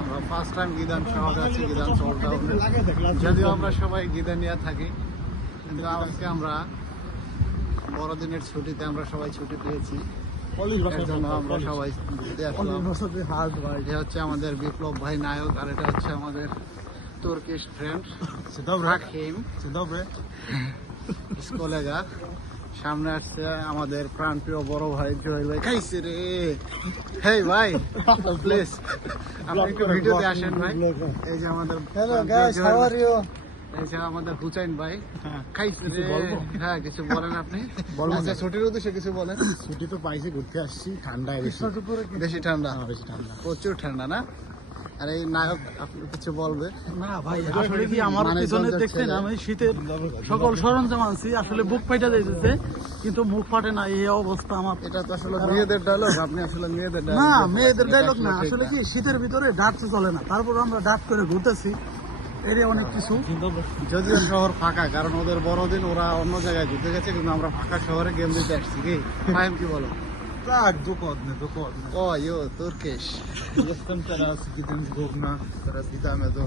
আমরা first time গিদান শহরে আছি, গিদান শহরটাউনে। যদিও আমরা সবাই গিদানিয়া থাকি, কিন্তু আজকে আমরা বড়দিনের ছুটিতে আমরা সবাই ছুটি পেয়েছি, এর জন্য আমরা সবাই ঘুরতে আসলাম। এটা হচ্ছে আমাদের বিপ্লব ভাই নায়ক, আর এটা হচ্ছে আমাদের তুর্কিশ ফ্রেন্ড রাকিম কলেগা। সামনে আসছে আমাদের প্রাণপ্রিয় বড় ভাই জয়েল ভাই। খাইছে রে, হেই ভাই প্লিজ আপনি একটু ভিডিওতে আসেন ভাই। এই যে আমাদের এই যে আমাদের হুসাইন ভাই খাইছে রে। হ্যাঁ, কিছু বলেন আপনি। আচ্ছা, ছুটির উদ্দেশ্যে কিছু বলেন। ছুটি তো পাইছি, ঘুরতে আসছি, ঠান্ডায় বেশি বেশি ঠান্ডা, বেশি ঠান্ডা, প্রচুর ঠান্ডা না? আর এই নায়ক আপনি কিছু বলবে না ভাই? আসলে কি আমার পিছনে দেখছেন, আমি শীতের সকল সরঞ্জাম আনছি, আসলে বুক ফাইটা যাইতেছে কিন্তু মুখ ফাটে না, এই অবস্থা আমার। এটা তো আসলে মেয়েদের ডায়লগ, আপনি আসলে মেয়েদের না, মেয়েদের ডায়লগ না, আসলে কি শীতের ভিতরে ডাকতে চলে না, তারপর আমরা ডাক করে ঘুরতেছি, এর অনেক কিছু। যদিও শহর ফাঁকা, কারণ ওদের বড়দিন, ওরা অন্য জায়গায় ঘুরতে গেছে, কিন্তু আমরা ফাঁকা শহরে গেম দিতে আসছি। কি ফাহিম, কি বলো? Tak, dokładnie, dokładnie. ও you Turkish. Jestem teraz Gdańsk Główna, teraz idziemy do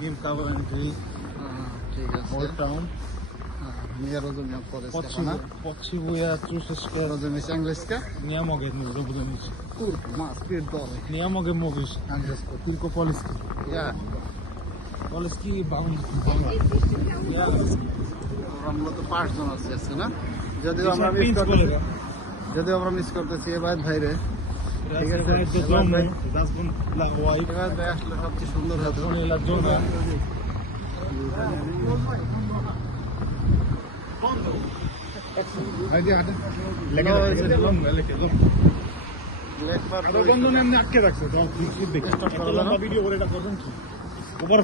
Gimkawa Anglii, ঠিক আছে, Old Town. Nie rozumiem polskiego. Potrzebuję troszeczkę, Rozumiesz angielska? nie mogę rozumieć. Kurwa, masz pierdolę. Nie mogę mówić angielsku, tylko polski. Ja. Polski Bangla. আমরা মূলত 5 জন আছে না? যদিও আমরা miss করতেছি এবার ভাইরে। ঠিক আছে, এবার ভাই আসলে সবচেয়ে সুন্দর হতো। বন্ধু আটকে রাখছে ভিডিও করে এটা করবেন কি?